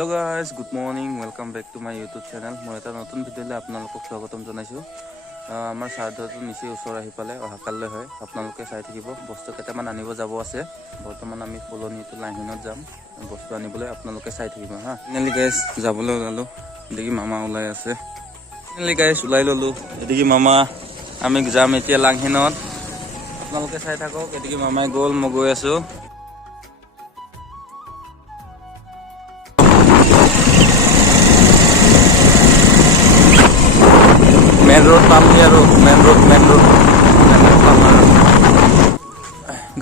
hello guys good morning welcome back to my YouTube channel मैं এটা নতুন ভিডিওলৈ আপোনালোকক স্বাগতম জনাইছো আমাৰ সাধুটো নিচি ওচৰ আহি পালে অহাকাললৈ হয় আপোনালোকে চাই থাকিব বস্তু কেইটামান আনিব যাব আছে বৰ্তমান আমি ফুলনিটো লাইনত যাম বস্তু আনিবলৈ আপোনালোকে চাই থাকিব হা ফাইনালি গাইস যাবলৈ ওলালো দেখি মামা ওলাই আছে ফাইনালি গাইস ওলাই ললো দেখি মামা আমি যাম এতিয়া লাইনত আপোনালোকে চাই থাকক দেখি মামাই গ'ল মই গৈ আছো मेन रोड पाम और मेन रोड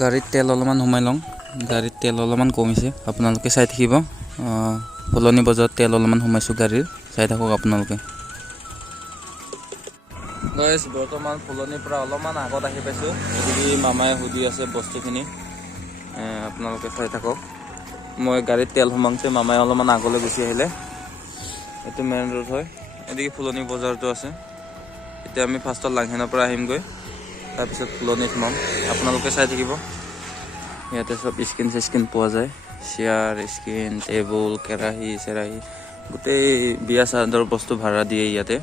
गाड़ी तेल अलमान सोमाई लওঁ गाड़ी तेल अलमान कमिसे आपनालोके चाই থাকিব फुलनी बजार तेल अलमान सोमाइছো गाड़ी চাই থাকক आपनालोके गाइस बर्तमान फुलनी পৰা অলমান আগত আহি পাইছো এদিকে মামাই হুদি আছে বস্তুখিনি आपनालोके চাই থাকক মই গাড়ীত তেল সোমাংতে মামাই অলমান আগলৈ গুছি আহিলে এটো মেন रोड হয় এদিকে फुलनी বজাৰটো আছে এতিয়া আমি ফাৰ্ষ্টত লাংহিনৰ পৰা আহিম গৈ তাৰ পিছত ফুলনিত সোমাম আপোনালোকে চাই থাকিব ইয়াতে সব স্কিন পোৱা যায় চেয়াৰ স্কিন টেবুল কেৰাহী চেৰাহী গোটেই বিয়া চাদৰ বস্তু ভাড়া দিয়ে ইয়াতে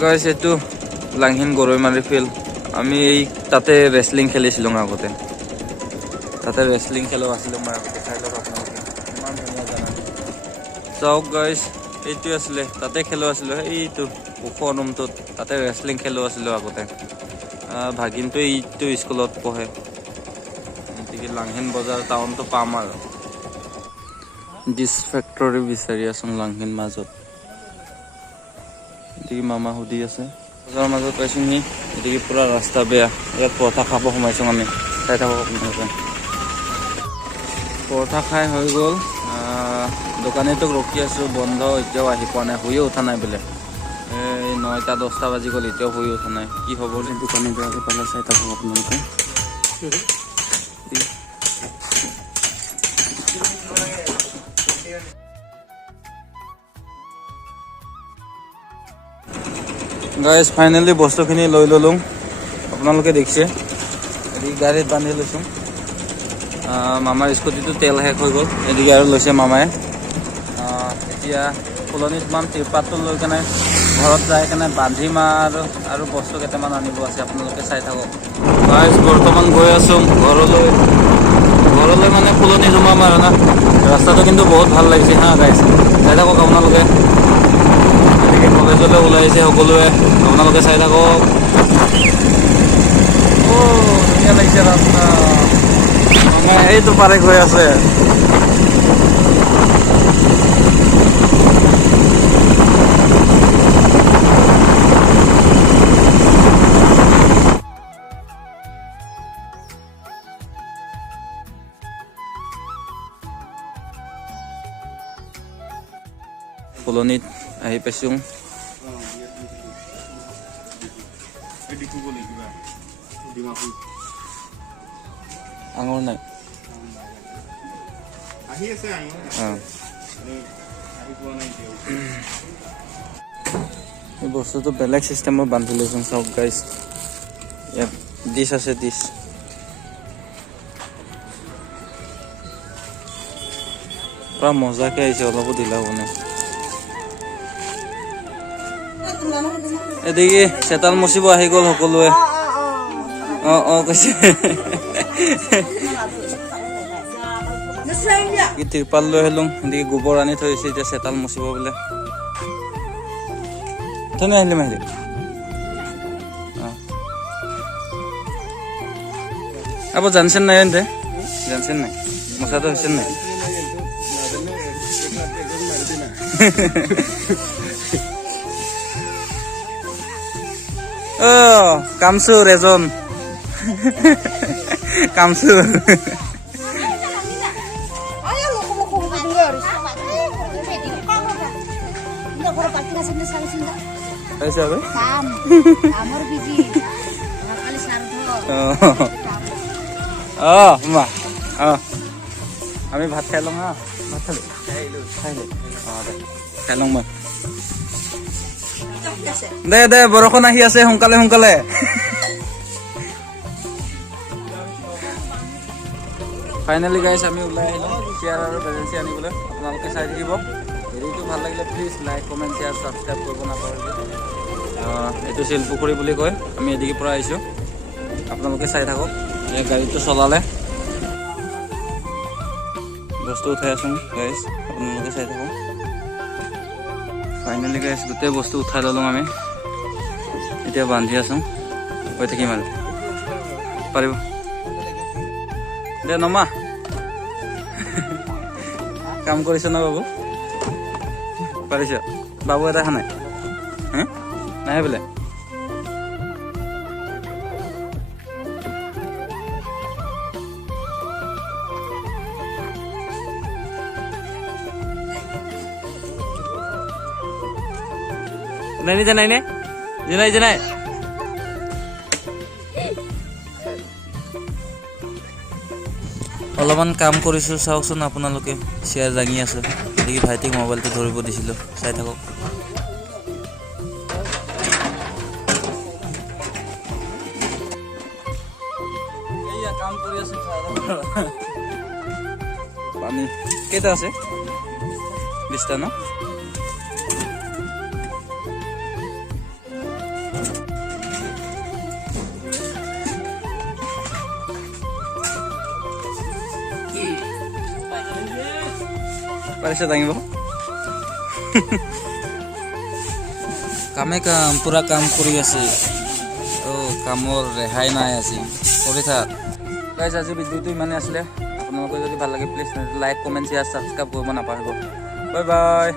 गाइस एटू लांहिन गरैमारी फिल्ड आमी এই তাতে রেসলিং খেলিছিলো আগতে তাতে রেসলিং খেলো আছিল মই আগতে চাই লওক আপোনালোকে ইমান ধুনীয়া জানা চাওক গাইস এইটো আছিল তাতে খেলো আছিল এইটো ওখনমটোত তাতে রেসলিং খেলো আছিল আগতে ভাগিনটো এইটো স্কুলত পঢ়ে এতিকে লাংহিন বজাৰ টাউনটো পাম আৰু ডিস ফ্যাক্টৰি বিচাৰি আছো লাংহিন মাজত এদিকে মামা হুদি আছে বজাৰৰ মাজত পাইছো নি এদিকে পুৰা ৰাস্তা বেয়া ইয়াত পৰঠা খাব সোমাইছো আমি চাই থাকক আপোনালোকে পৰঠা খাই হৈ গ'ল দোকানেতো ৰখি আছো বন্ধ এতিয়াও আহি পোৱা নাই শুই উঠা নাই বোলে এই 9টা 10টা বাজি গ'ল এতিয়াও শুই উঠা নাই কি হ'ব দোকানে বেয়াকে পালে চাই থাকক আপোনালোকে गाइस फाइनली बस्तुखिनि লৈ ললো আপোনালোকে দেখছে এই গাড়ীত বান্ধি লৈছো মামাৰ স্কুটিটো তেল শেষ হৈ গ'ল এদিকে আৰু লৈছে মামাই এতিয়া ফুলনিত মান তিৰপাতটো লৈ কেনে ঘৰত যায় কেনে বান্ধি মাৰ আৰু বস্তু কেইটামান আনিব আছে আপোনালোকে চাই থাকক গাইস বৰ্তমান গৈ আছো ঘৰলৈ মানে ফুলনি জমা মাৰ না ৰাস্তাটো কিন্তু বহুত ভাল লাগিছে হা গাইস চাই থাকক আপোনালোকে কলেজলৈ ওলাইছে সকলোৱে আপোনালোকে চাই থাকক ধুনীয়া লাগিছে ৰাস্তা এইটো পাৰে গৈ আছে ফুলনিত আহি পাইছো আঙুৰ নাই আহি আছে এই বস্তুটো বেলেগ চিষ্টেমত বান্ধি লৈছো চাওক গাইস ইয়াত ডিছ আছে ডিছ পুৰা মজাকে আহিছে অলপো দিলা হোৱা নাই এদিকে চেতাল মুচিব আহি গ'ল সকলোৱে কৈছে তিৰপাল লৈ আহিলো এদিকে গোবৰ আনি থৈছে এতিয়া চেতাল মুচিব বোলে তেনে আহিলে মেহেদি আবার জানছেন না এনতে জানছেন না মশা তো হচ্ছেন না ও কামসুর এজন কামসুর कैसे হবে কাম আমার বিজি মা আমি ভাত খাই লওঁ হা ভাত খালি খাই লওঁ মই দে দে বৰষুণ আহি আছে সোনকালে সোনকালে ফাইনেলি গাইছ আমি ওলাই আহিলোঁ চেয়াৰ আৰু বেলেঞ্চি আনিবলৈ আপোনালোকে চাই থাকিব ভিডিঅ'টো ভাল লাগিলে please like comment share subscribe কৰিব নাপাহৰিব এইটো শিলপুখুৰী বুলি কয় আমি এদিকে পৰা আহিছোঁ আপোনালোকে চাই থাকক এই গাড়ীটো চলালে বস্তু উঠাই আছোঁ গাইছ আপোনালোকে চাই থাকক ফাইনেলি গাইছ গোটেই বস্তু উঠাই ল'লোঁ আমি এতিয়া বান্ধি আছোঁ হৈ থাকিম আৰু পাৰিব দে নমা কাম কৰিছ ন বাবু পাৰিছ বাবু এটা অহা নাই নাই বোলে নাই নে জনাই অলপমান কাম কৰিছোঁ চাওকচোন আপোনালোকে চেয়াৰ দাঙি আছোঁ গতিকে ভাইটিক মোবাইলটো ধৰিব দিছিলোঁ চাই থাকক কাম কৰি আছোঁ পানী কেইটা আছে 20টা ন পাৰিছে দাঙিব কামে কাম পুৰা কাম কৰি আছে কামৰ ৰেহাই নাই আজি কৰি থাক গাইজ আজি ভিডিঅ'টো ইমানে আছিলে আপোনালোকে যদি ভাল লাগে please like comment share subscribe কৰিব নাপাহৰিব বাই বাই